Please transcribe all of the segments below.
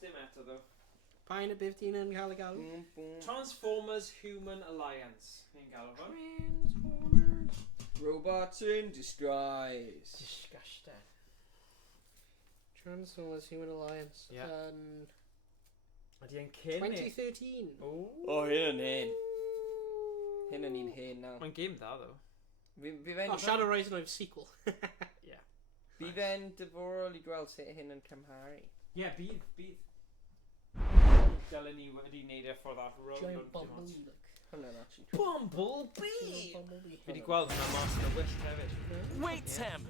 dim eto ddo. Pa'n y bydd ti'n yn cael ei galw? Transformers Human Alliance. Ni'n galw fo. Transformers. Robots in disguise. Disgusting. Transformers Human Alliance. Yeah. Ydy e'n cyn 2013. O, hyn yn hyn. Hyn yn un hyn nawr. Mae'n game dda, ddo. Shadow Rising oedd sequel. Yeah. Bydd e'n diddorol i gweld sut hyn yn cymharu. Yeah, bydd. Dylen ni wedi neud e ffordd ar road. Giant Bumblebee look. Hwna'n actually... Bumblebee! Bumblebee. Fi wedi gweld hwnna mas yn y wish hefyd. Wait, Sam!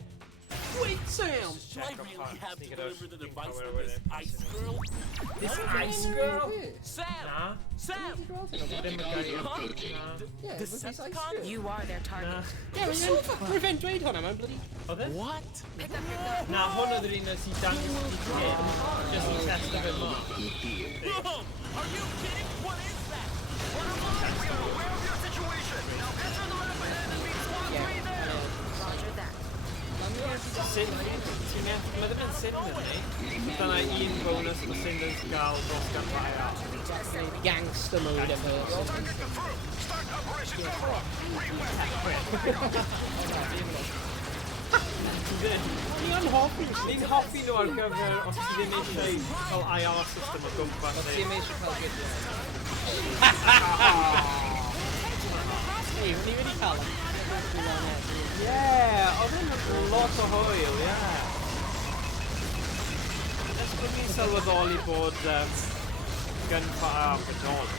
Wait, Sam! Do I really have to deliver the device for this ice girl? This ice girl? Sam! Na. Sam! Ddim yn gael Huh? Yeah, Decepticon? You are their target. Yeah, we've been dweud hwnna, mae'n bloody... Oedd e? What? Pick up your gun. Na, hwn oedd yr un sy'n dangos i gyd. Just i test of it more. Whoa! Are you kidding? What is that? We are aware of your situation. Now enter the lab ahead and meet Squad 3 there. Roger that. Syn, ti'n meddwl, mae ddim yn syn yn ni. Dyna un bonus mae syn yn gael dros gan YnChwarae. Gangster mode of her. Target confirmed. Start operation confirmed. Ni'n hoffi. Ni'n hoffi nhw ar gyfer os ti ddim eisiau cael IR system o gwmpas Os ti'n eisiau cael gyda. Hey, ni wedi cael am. Yeah, oedd yn lot o hwyl, yeah. Nes bod ni'n sylweddoli bod gunfire bodoli.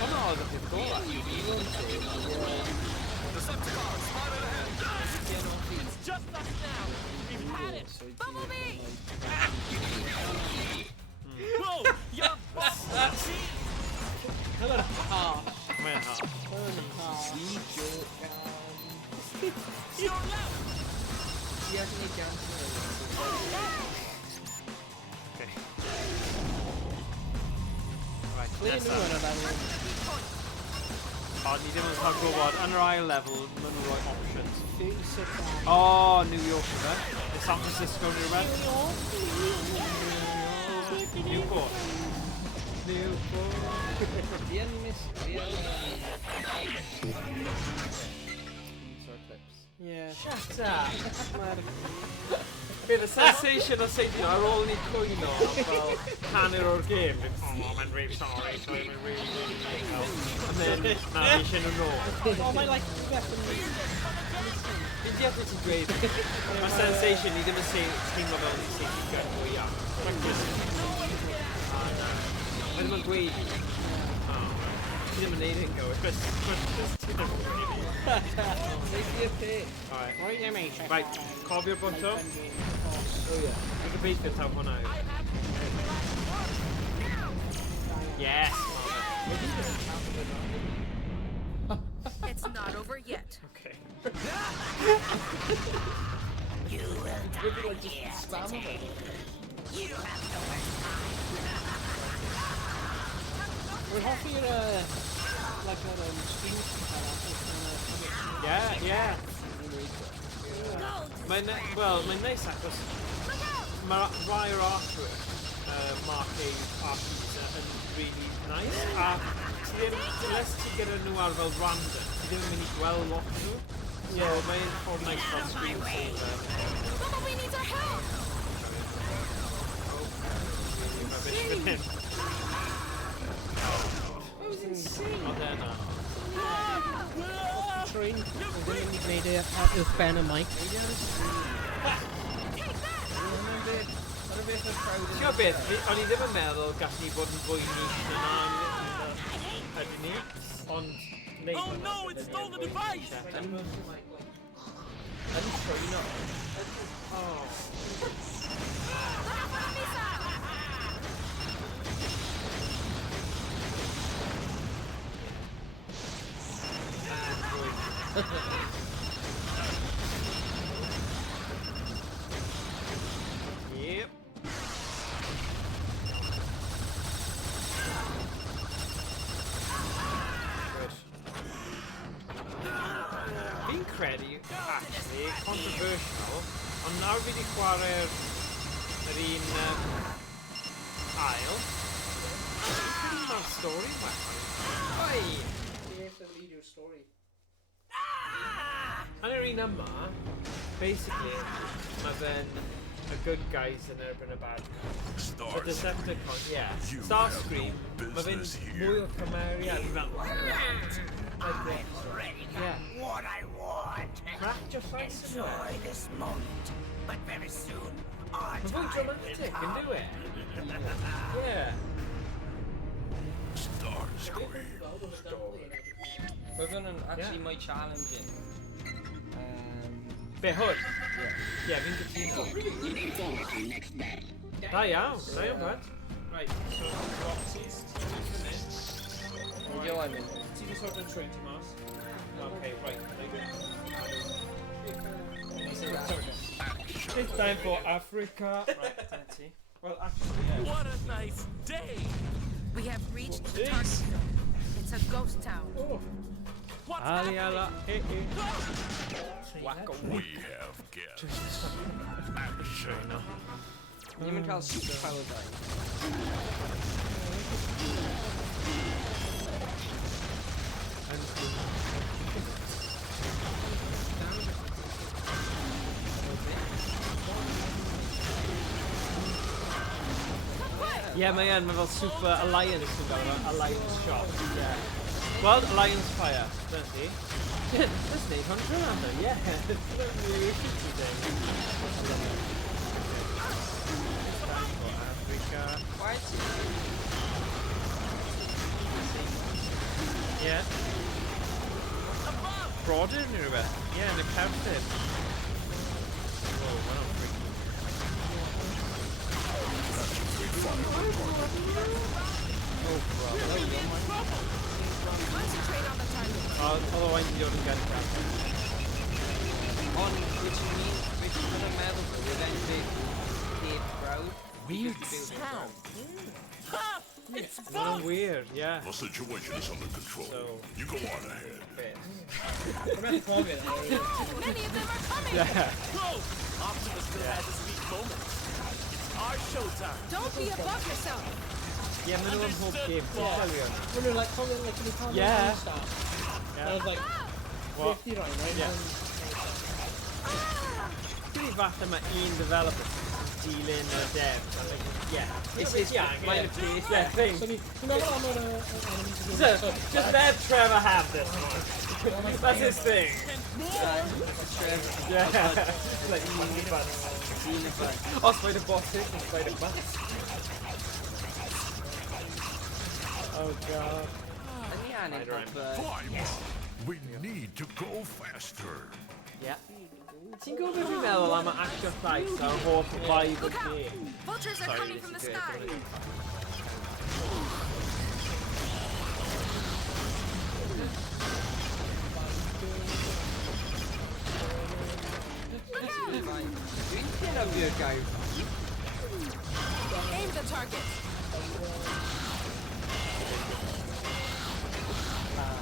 Hwna oedd y peth golau. Decepticon spotted ahead. It's just us now! We've had it! Bumblebee! Whoa! You're see? Hwyl yn harsh. Mae'n hard. Hwyl yn harsh. You're loud! Ti ac yn ei gans Okay. Right, Ble nhw yn y fel? O, ni ddim yn cael gwybod. Yn yr ail level, maen nhw'n rhoi options. 36 hours. O, New York yw fe. Neu San Francisco neu rhywbeth. Newport. Di yn mis... Di yn... Sorry, clips. Yeah. Shut up! Bydd y sensation o seidio ar ôl ni cwyno fel hanner o'r gêm. Oh, mae'n really sorry, mae'n really, really sorry. And then, na, fi eisiau nhw nôl. Oh, mae'n like definitely. Fi'n deall beth ti'n dweud. Mae sensation ni ddim yn teimlo fel ni'n seidio gan mwyaf. Mae ddim yn dweud. Ti ddim yn neud hyn gywir. Just ti ddim yn neud hyn. Neith i y peth. Alright. Right, yeah, mate. Right, cofio'r bwto. O ie. Dwi'n gobeithio taw hwnna yw. Yes! It's not over yet. Okay. You will Really like just spam of it. You have no time. We're Hoffi'r, like, stream Yeah. Mae'n neis achos mae rai o'r artwork marking artwork yn really nice a les ti gyda nhw ar fel random ti ddim yn mynd i gweld lot o nhw so mae'n ffordd nice fel screensaver. Bumblebee needs our help! Rubbish fan hyn. That was insane. O dena. Train. Dwi'n mynd i gwneud e wrth ben y mic. Ti'n gwybod beth, o'n i ddim yn meddwl gallu ni bod yn fwy niche na ydyn ni, ond... Oh no, it stole the device! Yn trwyno. Yep. Fi'n credu, actually, controversial, ond nawr fi wedi chwarae'r un style. Pretty nice story, my friend. Oi! You have to lead your story. Yn yr un yma, basically, mae fe'n y good guys yn erbyn y bad guys. So Decepticon, yeah. Starscream, mae fe'n mwy o cymeriad fel... Yeah. What I want. Crack your face in Enjoy there. this moment, but very soon our Mae fe'n time dramatic, will yn come. do it? Yeah. We're gonna actually my challenging. Be hwn? Yeah, fi'n gytuno. Da iawn, bud. Right, so Roxy's TV's in it. Yo, I mean. TV's sort of 20 miles. Okay, right. Like, It's time for Africa. right, 20. Well, actually, yeah. What a nice day! We have reached the target. It's a ghost town. What's Ali happening? ala, Wacko. We have guests. Action. You even call superpower guy. Yeah, mae fel Super Alliance yn gael efo, Alliance Shop, yeah. Well, Alliance Fire, dyna ti. Let's neud hwn drwy hwnna, yeah. It's really interesting. Africa. Why? Yeah. Broader neu rhywbeth? Yeah, yn y cefndir. Whoa, mae'n o'n freaky. Oh, bro. Concentrate on the target. Otherwise, you don't get it. On which means which kind of metal we're then big crowd. Weird sound. Ha! It's Well, weird, yeah. The situation is under control. So- You go on ahead. Many of them are coming. Yeah. Whoa! Optimus still has his weak moments. It's our showtime. Don't be above yourself. Yeah, maen nhw'n hope game. Yeah. Brilliant. When they're like coming, like, when you come Yeah. and stuff. I Yeah. was like, What? 50 right? Yeah. And Dwi'n fath mae un developer sy'n dilyn y devs. I'm like, yeah. It's his minor piece, yeah, thing. so you remember I'm on a So, just let Trevor have this one. That's his thing. Yeah. Like, oh, Spider-Bot and Spider-Bot. Oh, God. We need to go faster. Yeah. Ti'n gwybod beth fi'n meddwl am y actio llais a'r holl vibe Look o'r out! game? Vultures are coming from the sky. Aim the target.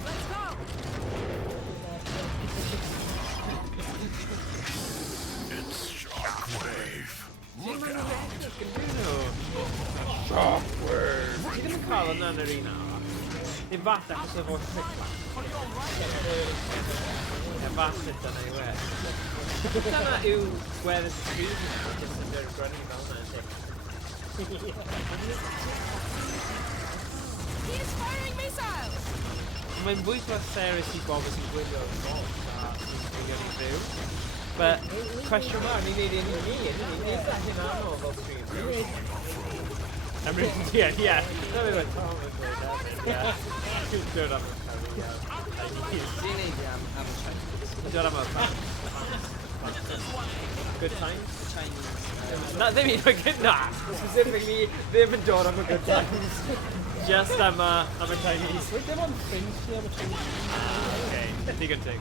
Let's go. It's Shockwave. Look out. Ti ddim yn cael yna yn yr un arall. Neu fath achos o fod clickback. Neu fath dyna i we. Dyna yw gweddill pryd yna, jyst yn dweud brynu fel yna, ynddi? He is firing missiles. Mae'n fwy pleserus I bobl sy'n gwylio'r mod a sy'n gwylio'r I fyw. But, cwestiwn mawr, ni'n neud un I ni, ydyn ni? Neud that hyn aml fel stream. I'm really, yeah. No, we went Tom and played that. Yeah. Good on the Good on the Good times? No, they mean good, nah. Specifically, they've been done on good times. Just I'm a Chinese. wait, they're on things. They're on things. Okay, digon thing.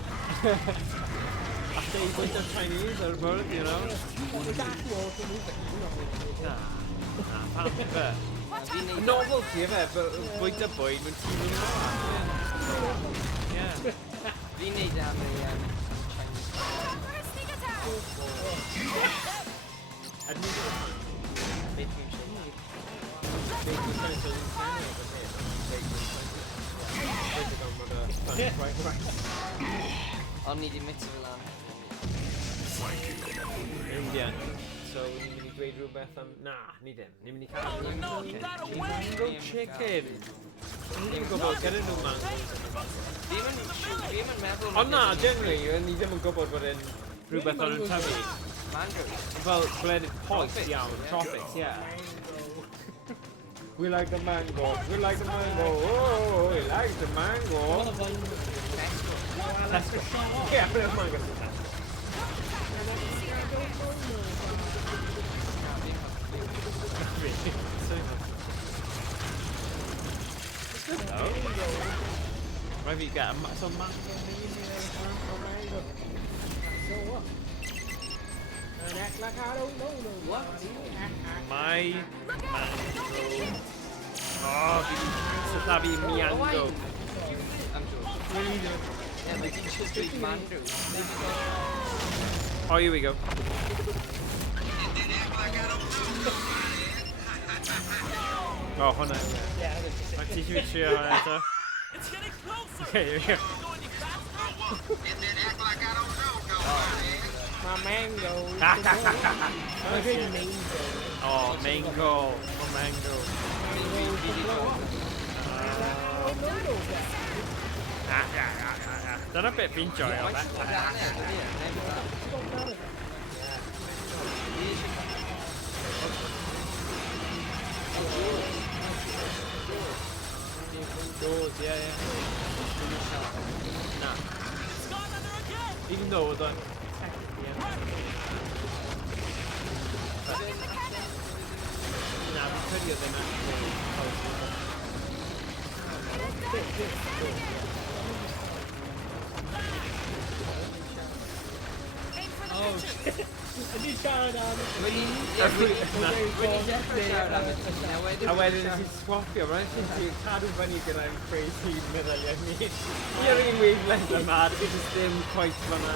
After you put the Chinese or both, you know? They got you all to move it. Nah, pam fe. Novelty of it, but bwyd a bwyd, mae'n ti'n mynd Yeah. We need to have a Sneak attack. I'd need to... Let's Ond ni di mito fel am. India. So, ni'n mynd i dweud rhywbeth am... Na, ni ddim. Ni'n mynd i cael... Mango chicken! Ni'n mynd i gwybod, gyda nhw mango. Fi'n meddwl... Ond na, generally, ni ddim yn gwybod bod yn rhywbeth o'n nhw'n tyfu. Mango. Fel, gwledydd poeth iawn, tropics, yeah. We like the mango, we like the mango, oh, we like the mango. Tesco. Yeah, we have mango. Right, you get some mango. So what? And act like I don't know no what? My mango. Oh, so that'd be mango. I'm joking. Yeah, but you should drink mango. Oh, here we go. Oh, hold on. Yeah, I'll teach you to shoot on that. It's getting closer. Okay, here we go. Going any faster? my mango. My big mango. Oh, mango. Oh, mango. Dyna beth fi'n joio, fe. Doors, yeah. Nah. It's gone under again. Even though we're done. Yeah. Nah, we're prettier than actually. Oh shit. I need shout out. A wedyn ti'n swapio, mae'n sy'n ti'n cadw fyny gyda'n crazy meddyliau ni. I'r un wavelength yma, dwi jyst ddim quite fyna.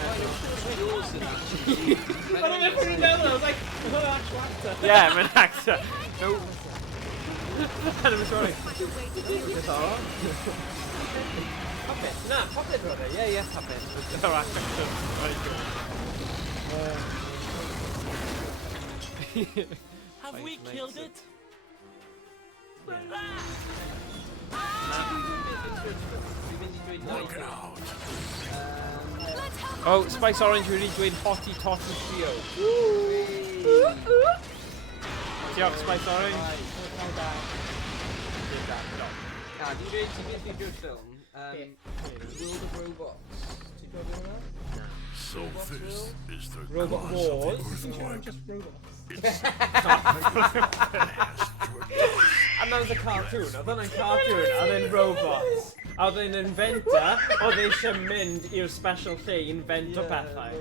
But I'm pretty down there. I was like, is that an actual actor? Yeah, mae'n actor. No. I'm sorry. It's all. Puppet. Nah, puppet brother. Yeah, puppet. It's our actor. Very good. Have we killed it? Look out. Oh, Spice Orange really doing hotty totty trio. Diolch, Spice Orange. Nah, do you really think it's a good film? World of Robots. Ti'n gwybod hwnna? So this is the Robot cause Wars. of the earthquake. Just robots. And that was a cartoon. Oedd hwnna'n cartoon, a then robots. A oedd yn inventor, oedd eisiau mynd i'r special lle i invento pethau.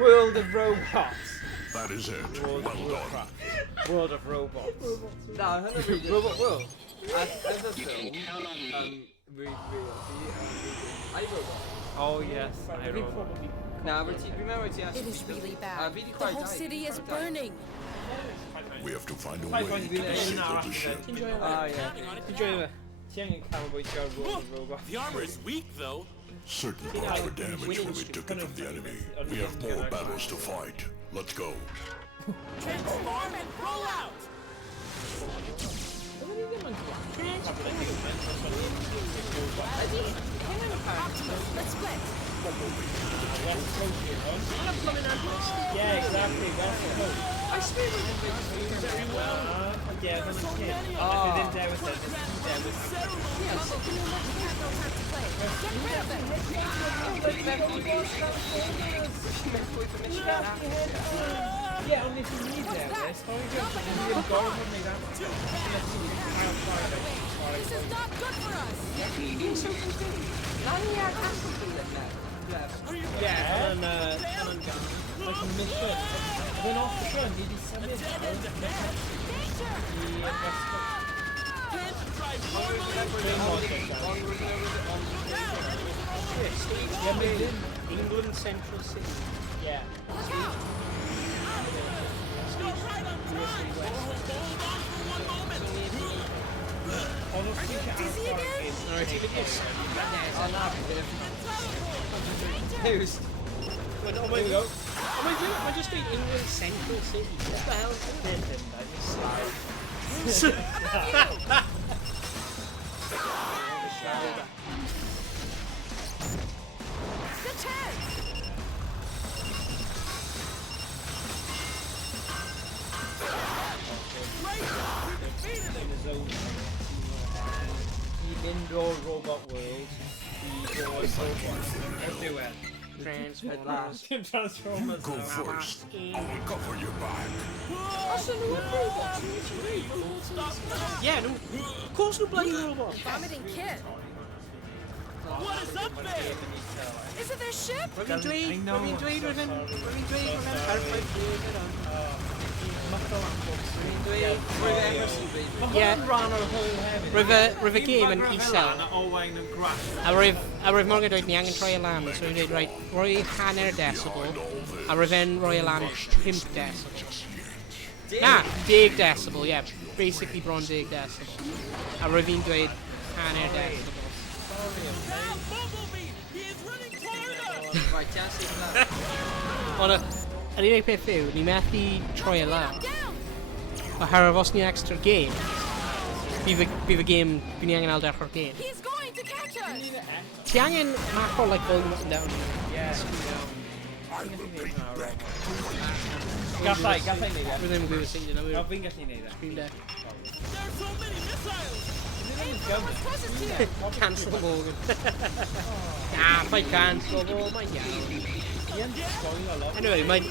World of Robots. That is it. Well done. World of Robots. Nah, hwnna Robot World. as a film, iRobot. Oh yes, I Really robot. probably. Nah, remember what you asked It me? is really bad. Really The quite whole died. city is Quite died. burning. We have to find a Spice way Orange to did it in disable our the accident. ship. Enjoy it. Ah yeah. Enjoy it. Ti angen canolbwyntio ar World of Robots. The armor is weak, though. Certain parts were damaged when we took it from the enemy. We have more battles to fight. Let's go. Transform and roll out. Let's split. Yeah, exactly. That's the hope. I swear we did very well. Yeah, then it's kid. Oh. They didn't dare with it. Yes, we have no time to play. Get rid of it. Yeah, only if you need there. It's only good if you need a goal from me. This is not good for us. Yeah, and gun. Like a mission. Then off the gun, you just send it out. Yeah, but in England Central City. Yeah. Dizzy again? Who's? Oh my god. Am I just doing England Central City? What the hell is this? The chance! Indoor robot world. Everywhere. Transformers. Go first. I'll cover your back. Yeah, no. Of course, no bloody robot. Vomiting kid. What is up there? Is it their ship? We've been doing with him. Yeah. River game and isel. Owain and Grass. A rwyf morgan dweud ni angen troi y lan, so ni'n dweud, right, roi hanner decibel, a rwyfen roi y lan 5 decibel. Na, 10 decibel, yeah, basically bron 10 decibel. A rwyfi'n dweud hanner decibel. Right, just see that. Ond yr unig peth yw, ni methu troi y lan. Oherwydd os ni extra game, bydd y game, bydd ni angen al dechrau'r game. He's going to catch us! Ti angen macro like going up and down. Gallai neud e. Rwy'n ddim yn gwybod sy'n dyn nhw. Fi'n gallu neud e. Fi'n de. There's so many missiles! What's closest to you? Cancel Morgan. Ah, mae'n cancel o, mae'n iawn. Anyway, mae'n...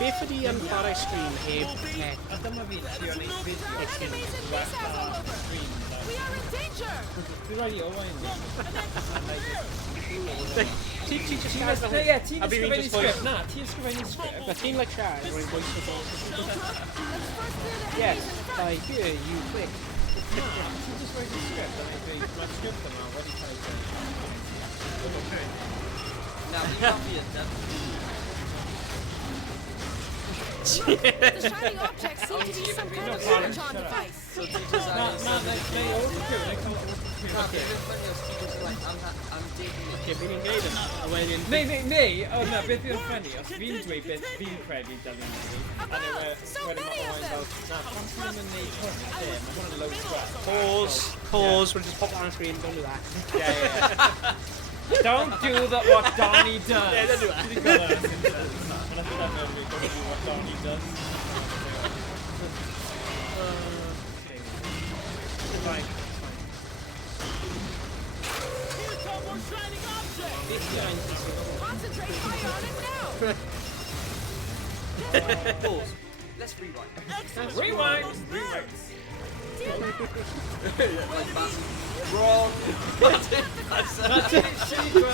Beth ydi chwarae stream heb tech? A dyma fi, ti o'n neud fideo. Enemies and missiles all over! We are in danger! Dwi'n rhaid i Owain. Ti just Ie, ti'n ysgrifennu script. Na, ti'n ysgrifennu script. Mae ti'n like siarad, rwy'n voice o bol. Let's first clear the Yes, enemies in front! by here, you click. Ti'n just rhaid i script. Mae'r script yma wedi cael ei dweud. Now, you can't be a devil. The shining objects seem to be some kind of energon device. So teachers are Na, neu o'r criw, neu cael o'r criw. No, but it's funny as teachers are like, I'm taking it. Oce, fi'n gwneud yna, a wedyn... Neu, o na, beth yw'r ffynnu, os fi'n dweud beth fi'n credu dylwn ni, a So many of them! na, pan ti'n mynd neud hwn, mae hwn yn low stress. Pause, we'll just pop that on screen, don't do that. Yeah. Don't do that what Donnie does. Yeah, don't do that. Don't do what Donnie does. Fine. Here come more shining objects! Concentrate fire on it now! Pause. Let's rewind. Rewind! Like, Basil. Wrong. That's it.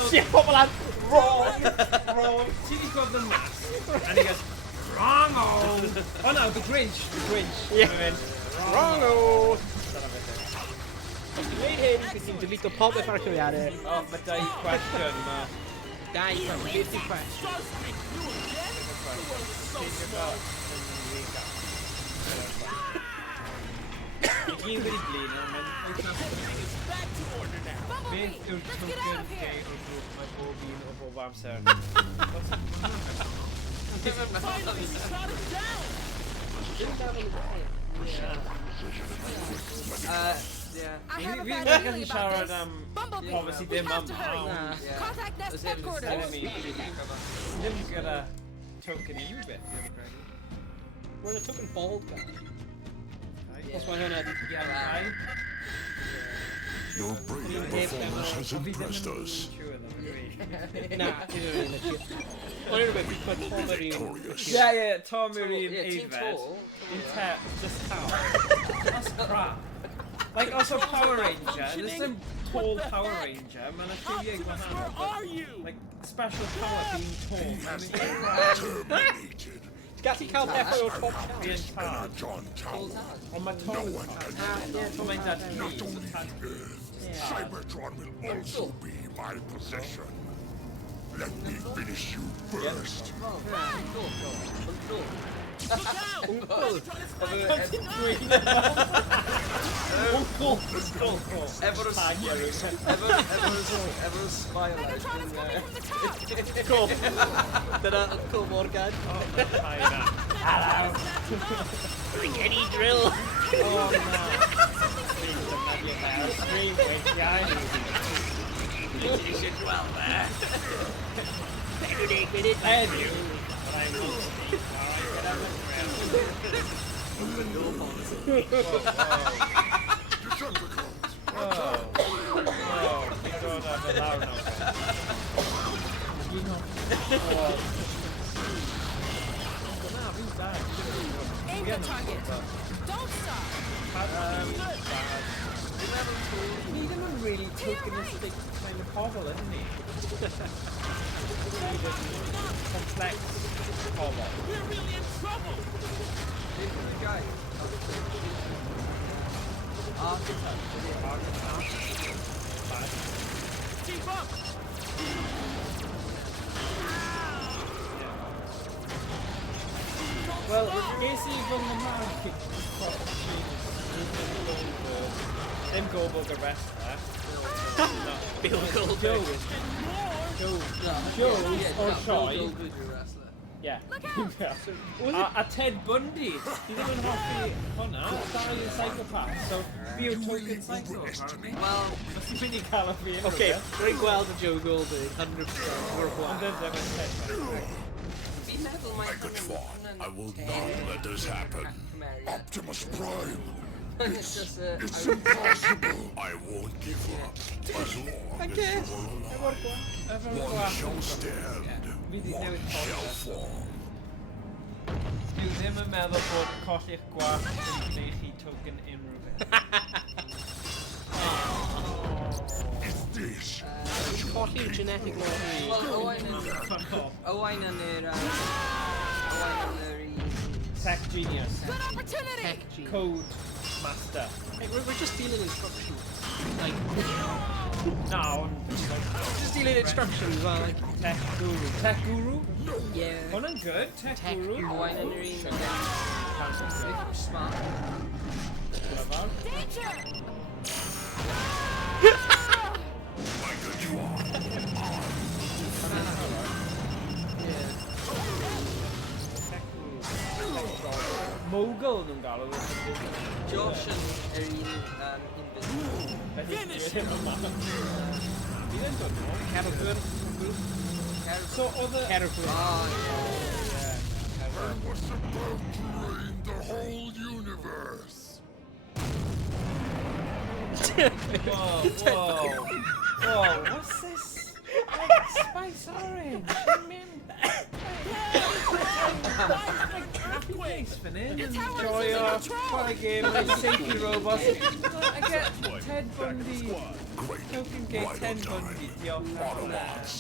Shit, pobl lan! Wrong. See, he's got the mask. And he goes, wrong-o. Oh no, the Grinch. Yeah. Wrong-o! Os ti'n gwneud hyn, bydd ti'n delete o popeth ar y cywiadau. Oh, mae dau question ma. Dau, beth yw'r cwestiwn? I gyd wedi blin, ond Bumblebee! beth yw'r Let's get out token of gay here! o'r grŵp mae bob un o bob amser? Yeah. I have a Fi'n bad gallu feeling about siarad this. am... Bumblebee, Obviously we dim have am... to hurry. Yeah. Contact Nest Was it headquarters. enemy? Ddim gyda token unrhyw beth, dwi'n credu. Rwy'n y token bald guy. Yeah. Os mae hwnna di... Yeah. Your brave performance has impressed us. Na, ti'n rwy'n y chip. Ond yw'n rhywbeth, mae Tom yr un... Victorious. Yeah, Tom yw'r un Yeah, team aeddfed. tall. Just tall. That's crap. Like, also Power Ranger, there's some tall Power Ranger, mae'n lliwiau gwahanol, but, like, special power being tall. Terminated. Gallu cael pethau o'r top siarad. Ian Tard. John Town. Ond mae Tom yn Tard. Tom yn dad Not Rhys. only this, Cybertron will also be my possession. Let me finish you first. Cool. Efo'r smile out. Cool. Dyna Uncle Morgan. Hello. Like any drill. Oh no. Scream with You should well there. Heddiw. But I'm not Steve. Alright, get out of the Whoa. We don't have a loud now. You know. Aim the target. Don't stop. He's a really tokenistic kind of hovel, isn't he? Complex hovel. We're really in trouble. This is the guy. Arcêd. Keep up. Well, ges I fy Nghymraeg ddim gobl gyda wrestler. Bill Goldberg. Joe o'r sioe. Yeah. Yeah. A Ted Bundy. Di ddim yn hoffi hwnna. Dau yn psychopath. So, fi yw'r token psychopath. Well, Os ti'n mynd I cael y fi yn Okay, rwy'n gweld y Joe Goldberg, 100%. We're Ond black. ddim yn Ted Bundy. fi'n meddwl mae Megatron, I will not let this happen. Optimus Prime, It's just it's impossible. I won't give up as long as you are alive. One shall stand, Fi di one newid shall ffordd. fall. Dwi ddim yn meddwl bod colli'ch gwallt yn gwneud chi token unrhyw beth. Is this Colli'r genetic lottery. Well, Owain yn Tech genius. Good opportunity. Tech G. Code master. Hey, we're just dealing instructions. Like, No, just dealing instructions, like. tech guru. Tech guru? Yeah. Hwnna'n good. Tech Tech guru. guru. Owain yn smart. Clyfar. Danger. Megatron? Mogul nhw'n galw. Josh yn invisible. Finish him! Fi ddim dod nhw. Caterpillar. So, oedd y... Caterpillar. Oh, I was about to reign the whole universe. Whoa, what's this? Like spice orange, you mean? Happy days for him, enjoy our play game, like safety robots. I get Ted Bundy, token gate Ted Bundy, Autobots,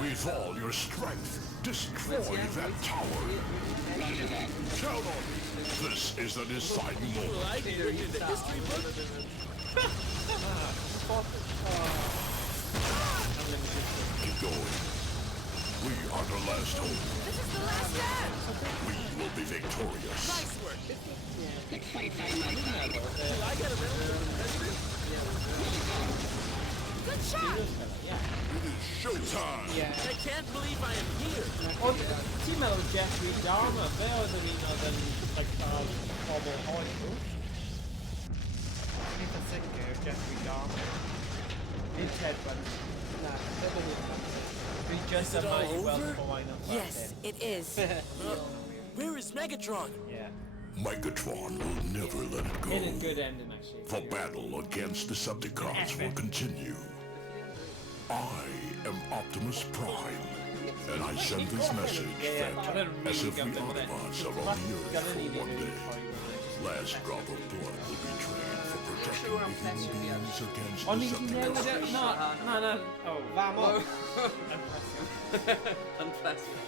with all your strength, destroy that tower. Count on me. This is the deciding moment. Keep going. We are the last hope. This is the last dance. We will be victorious. Nice work. Good shot. It is showtime. Yeah. I can't believe I am here. Ond ti'n meddwl Jeffrey Dahmer, fe oedd yn un oedd yn cael pobl hoiw? Eitha sicr, Jeffrey Dahmer. Nid Ted Bundy. Na, ddim yn un. Dwi just yma I weld Owain yn Yes, it is. Where is Megatron? Yeah. Megatron will never let it In a go. good ending, actually. The battle against Decepticons will continue. I am Optimus Prime, and I send this message that, as if we Autobots are on the Earth for one day, last drop of blood will be trained for protecting the human beings against Ond ni di newid e... Decepticons. Na. Oh, Vamos. Unpleasant.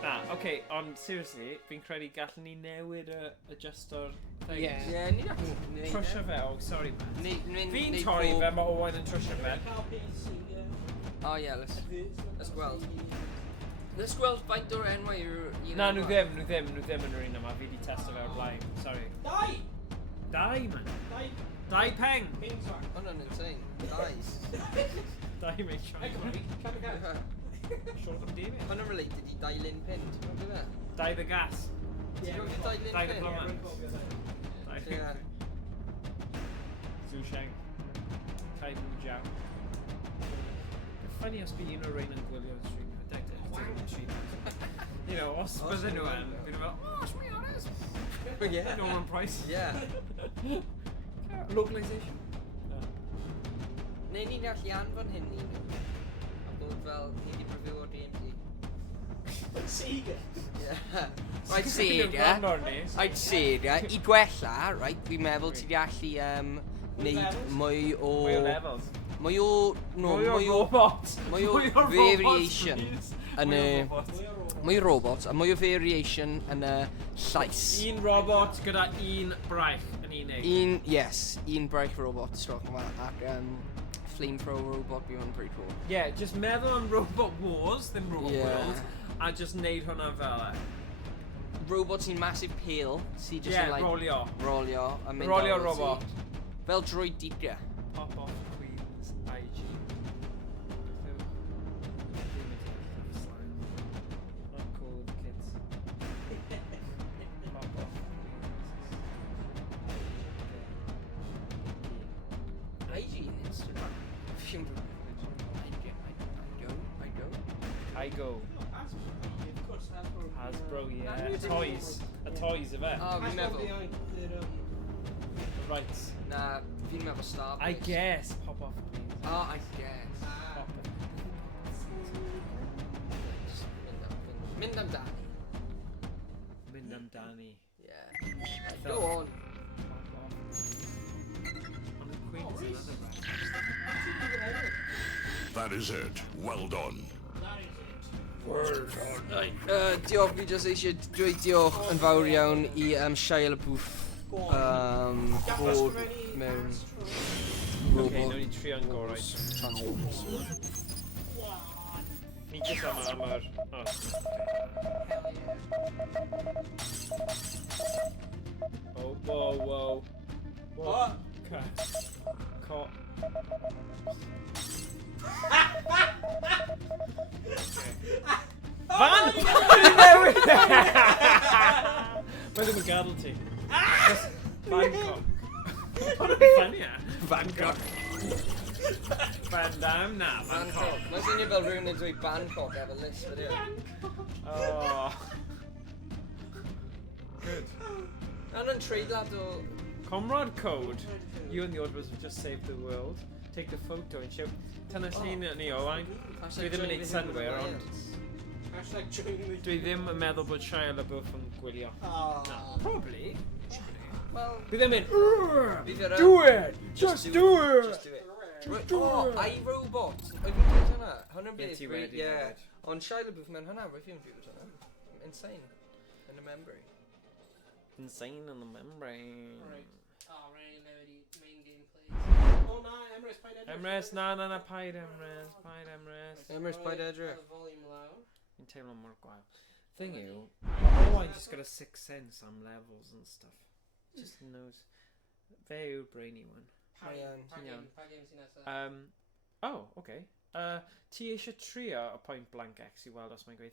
Na, okay, ond seriously, fi'n credu gallwn ni newid y adjustor thing. Yeah. Yeah, ni allu Trwsio fe, oh, sorry man. Fi'n Fi'n torri fe, mae Owain yn trwsio fe. Oh yeah, let's gweld. Let's gweld faint o'r enwau yw'r... Na, nhw ddim yn yr un yma, fi di testo fe o'r blaen, sorry. Dau, man. Dau peng! Hwna'n insane. Dies. Dau mate siarad. Short of David. Hwna'n related i Dailyn Pin, ti'n gwybod fe? Dau the gas. Ti'n gwybod Dailyn Dau the Pin? plumber. Ie. Zhu Sheng. Kai Mu Jiao. Funny os bydd un o'r rhain yn gwylio y stream. I doubt it. You know, os bydden nhw yn, bydd nhw fel, oh, it's me honest. Yeah. Norman Price. Yeah. Localisation. Neu ni'n gallu anfon hyn i nhw. A bod fel, ni wedi review o DMC. Sega. Yeah. I'd say, i gwella, right, fi'n meddwl ti gallu neud mwy o... Mwy o levels. Mwy o... No, mwy o robots. Mwy o variation yn y... Mwy o robots, a mwy o variation yn y llais. Un robot gyda un braich yn unig. Un braich robot, stroke yma, ac flamethrower robot bydd hwn pretty cool. Yeah, just meddwl am Robot Wars, ddim Robot World, a just neud hwnna fel e. Robot sy'n massive pale, sy'n just Yeah, like... rolio. Rolio, a mynd Rolio ar ôl robot. ti. Fel droid digger. Pop off Queen's IG. Not cool with kids. Pop off IG Instagram. I go. Hasbro, yeah. Toys. A toys of it. Oh, fi'n meddwl. Right. Na, fi'n meddwl Starbase. I guess. Pop off Queen's. Oh, I guess. Pop off. Mynd amdani. Mynd amdani. Yeah. Go on. Pop off. On the Queen's another brand. That is it. Well done. Diolch, fi jyst eisiau dweud diolch yn fawr iawn i Shia LaBeouf bod mewn Okay, no ni trio'n gorau. Ni jyst am yr... Oh, whoa, whoa. What? Caught. Fan! Mae ddim yn gadael ti. Bangkok. Mae'n ffynnu e? Bangkok. Van Damme na, Bangkok. Mae'n swnio fel rhywun yn dweud Bangkok efo list fyddi. Oh. Good. Yn treidlad o... Comrade code. You and the others have just saved the world. Take the photo and show. Dyna llun ni Owain. Dwi ddim yn neud synwyr, ond... Dwi ddim yn meddwl bod Shia LaBeouf yn gwylio. No, probably. Well... Dwi ddim yn... Do it! Just do it! Just do it. Oh, iRobot. Oedd fi'n dweud hwnna? Hwna'n beth... Ti wedi, yeah. Ond Shia LaBeouf mewn hwnna, roedd fi'n dweud hwnna. Insane. In the memory. Insane in the memory. Right. Oh, right, now the main gameplay. Oh, no, Emrys paid Edrych. Emrys, na, paid Emrys, paid Emrys. Emrys paid Edrych. Volume low. Yn teimlo mor gwael. Thing yw, Owain just got a sixth sense on levels and stuff. Just knows. Fe yw'r brainy one. Pa game sy'n nesaf? Oh, okay. Ti eisiau trio y point blank X i weld os mae'n gweithio?